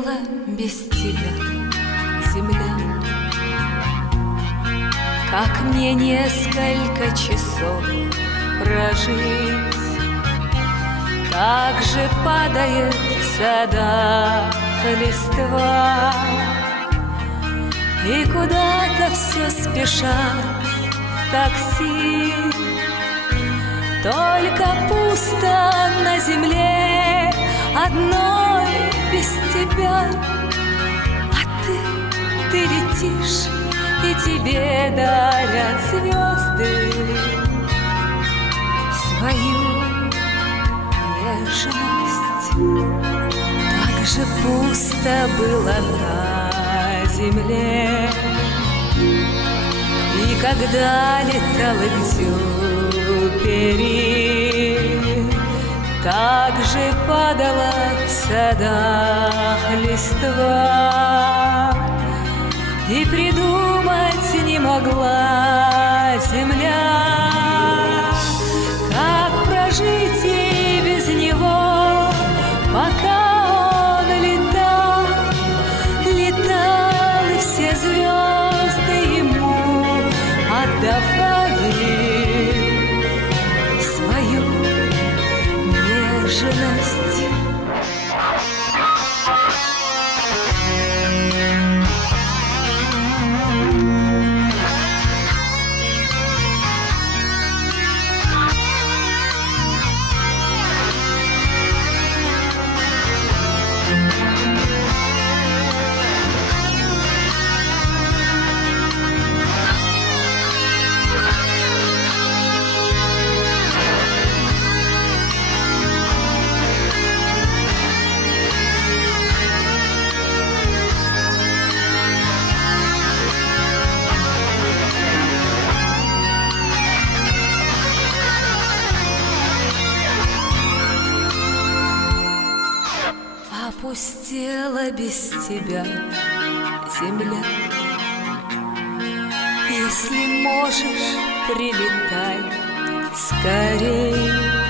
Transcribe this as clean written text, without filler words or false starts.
опустела без тебя земля. Как мне несколько часов прожить? Как же падает в садах листва, и куда-то все спешат такси. Только пусто на земле одной без тебя. А ты летишь, и тебе дарят звезды свою нежность. Так же пусто было на земле, и когда летал Экзюпери, так же падала в садах листва, и придумать не могла земля, как прожить ей без него, пока он летал, летал, и все звезды ему отдавали свою нежность. Опустела без тебя земля. Если можешь, прилетай скорей.